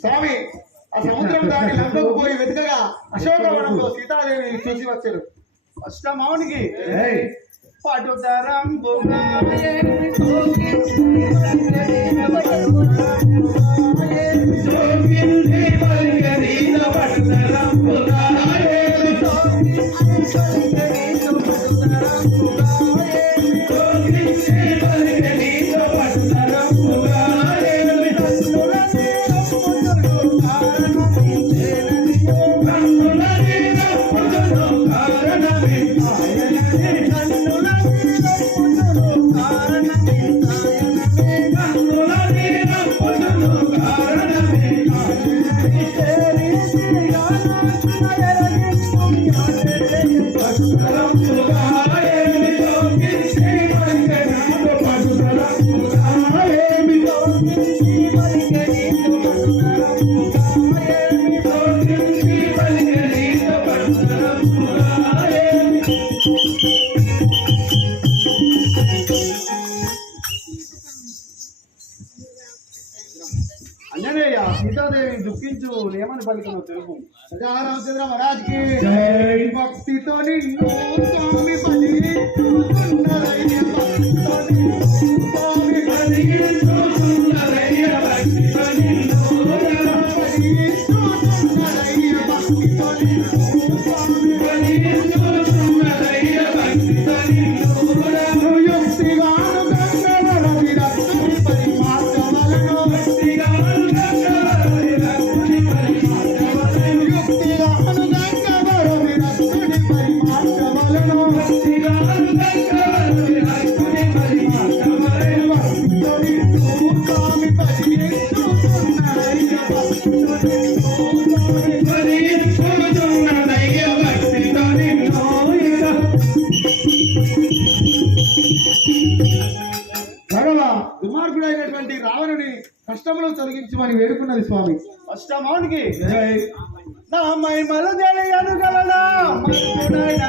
స్వామి ఆ సముద్రం దాటి లంకకు పోయి వెతకగా అశోకవనంలో సీతాదేవిని చూసి వచ్చారు. అష్టమావునికి పటుతరం అంజనేయ సీతాదేవి దుఃఖించు ఏమని పలికను తెలుపు రాజకీయ రావణుని కష్టములు తొలగించమని వేడుకున్నది స్వామి. అష్టమానికి నా మహిమల తెలియను గలడా మత్తుడైన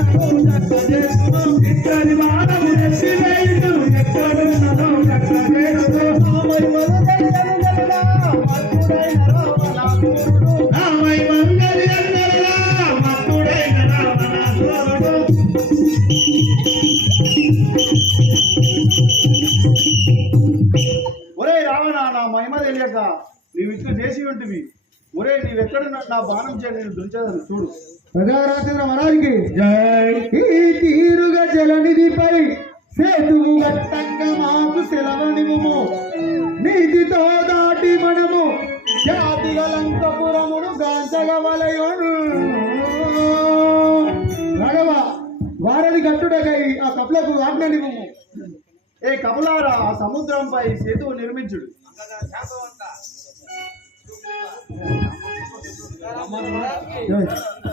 ఎక్కడున్నాడు, కట్టదేశుడు. నా చూడు. ప్రజారాజేంద్ర మహారాజుకి జై. ఈ తీరుగా జలనిధిపై సేతువు గట్టంగా మాకు సెలవనిము నీతితో దాటి మనము జాతిగా లంకపురమును గాంచగవలయును. రగవ వారధి గట్టుడకై ఆ కపులకు ఆజ్ఞనివ్వము. ఏ కపులారా ఆ సముద్రంపై సేతువు నిర్మించుడు.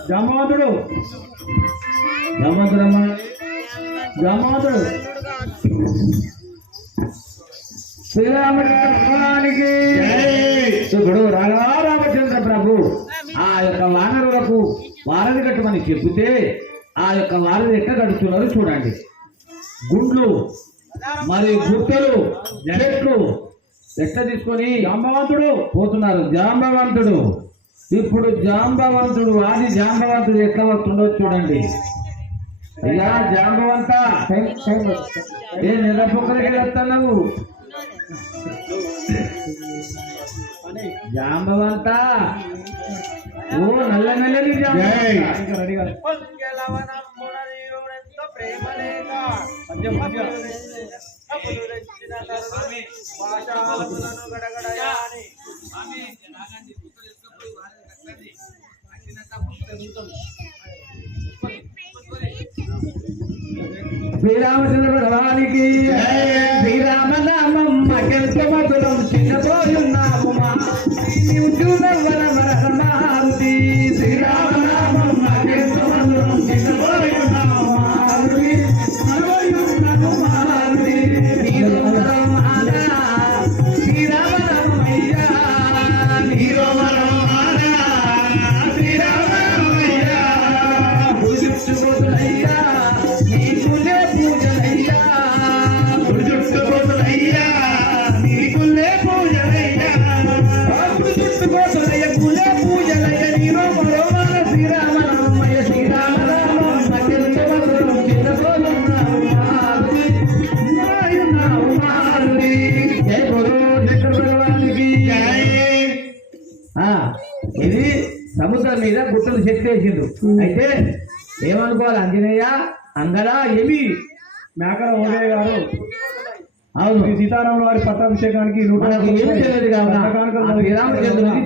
జామవంతుడు. జామవంతుడమ్మ జామవంతుడు. శ్రీరామచంద్రానికి ఇప్పుడు రాఘవ రామచంద్ర ప్రభు. ఆ యొక్క వానరులకు వారధి కట్టమని చెబితే ఆ యొక్క వారధి ఎట్ట కడుతున్నారు చూడండి. గుండ్లు మరి గుట్టలు చెట్లు ఎట్ట తీసుకొని జాంబవంతుడు పోతున్నారు? జాంబవంతుడు ఇప్పుడు జాంబవంతుడు ఆది జాంబవంతుడు ఎట్లా వస్తుండో చూడండి. అయ్యా జాంబవంత? ఏ నిరపొక్కలకి వెళ్తున్నావు జాంబవంత? ఓ నల్ల జాంబవంత శ్రీరామచంద్ర భగవానికి మీద గుట్టలు శక్తి వేసిండు అయితే ఏమనుకోవాలి అంజనేయ అంగడా ఏమి? మేకల ఓదయ్య గారు. అవును. సీతారాముల వారి పట్టాభిషేకానికి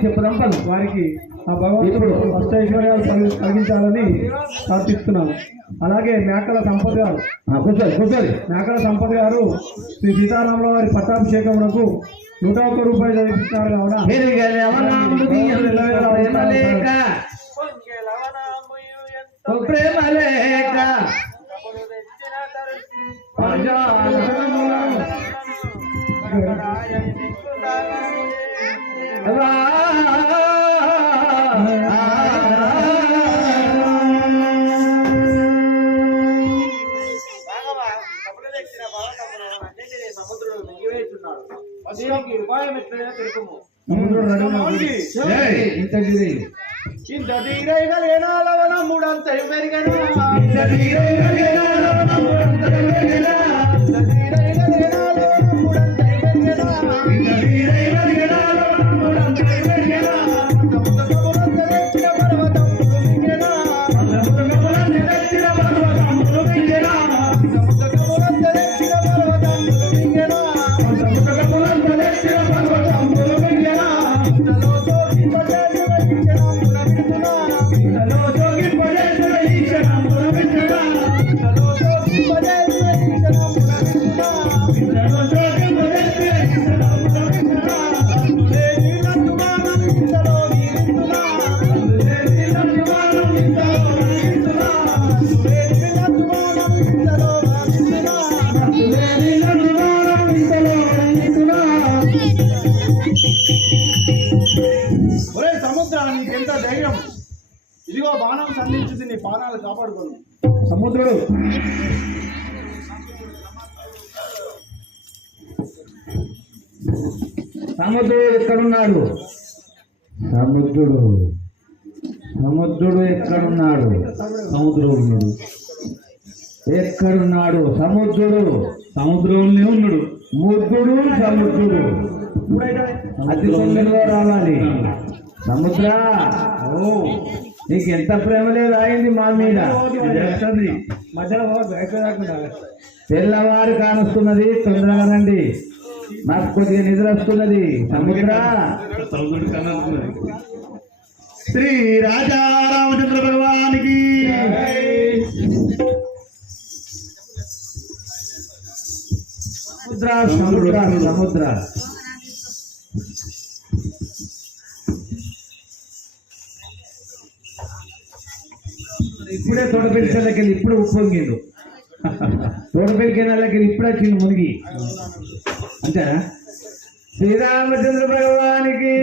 చెప్పడం వారికి ఆ భగవంతుడు అష్టైశ్వర్యాలు కలిగి- కలిగించాలని ప్రార్థిస్తున్నాను. అలాగే మేకల సంపద గారు కూర్చోండి మేకల సంపద గారు శ్రీ సీతారాముల వారి పట్టాభిషేకమునకు నూట ఒక్క రూపాయలు చదివిస్తున్నారు కావున ప్రేమ లేక వా- సముద్రుడు నడుమున ఏయ్, ఇంత గిరి. ఇంత తీరైగా లేనాలవన మూడంత సముద్రుడు ఎక్కడున్నాడు? సముద్రుడు. సముద్రుడు ఎక్కడున్నాడు? సముద్రుడు ఉన్నాడు. ఎక్కడున్నాడు? సముద్రుడు. సముద్రంలో ఉన్నాడు. ముద్దుడు సముద్రుడు. అతి తొందరలో రావాలి. సముద్ర ఓ. నీకు ఎంత ప్రేమ లేదు? అయింది మా మీద. తెల్లవారు కానొస్తున్నది. తొందరగా రండి. నాకు కొద్దిగా నిద్ర వస్తున్నది. సముద్ర. శ్రీ రాజా రామచంద్ర భగవానికి. సముద్ర సముద్ర సముద్ర. ఇప్పుడే తోటపెరికెళ్ళకి ఇప్పుడు ఉప్పొంగిండు. తోటపెరికెళ్ళకి ఇప్పుడే వచ్చిండు మునిగి. అంతేనా? శ్రీరామచంద్ర భగవానికి.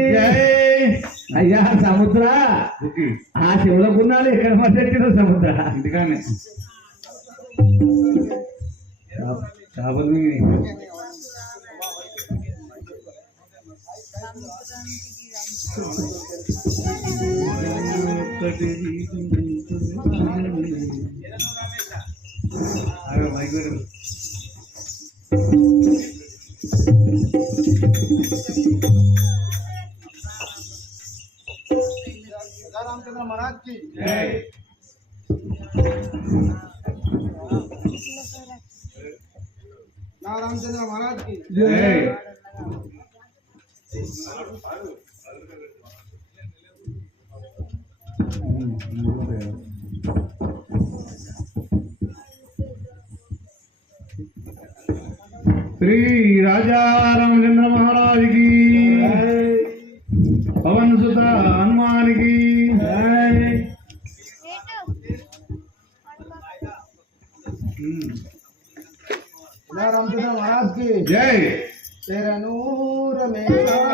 అయ్యా సముద్ర. ఆ శివుల గున్నాలు ఎక్కడ మద్దెట్టిన సముద్ర? ఇంటికానే రామచంద్ర మహారాజ్కి నా రామచంద్ర మహారాజ్కి శ్రీ రాజా రామచంద్ర श्री राजा रामचंद्र महाराज की। पवन सुता हनुमान की। रामचंद्र महाराज की। जय। तेरा नूर मेरा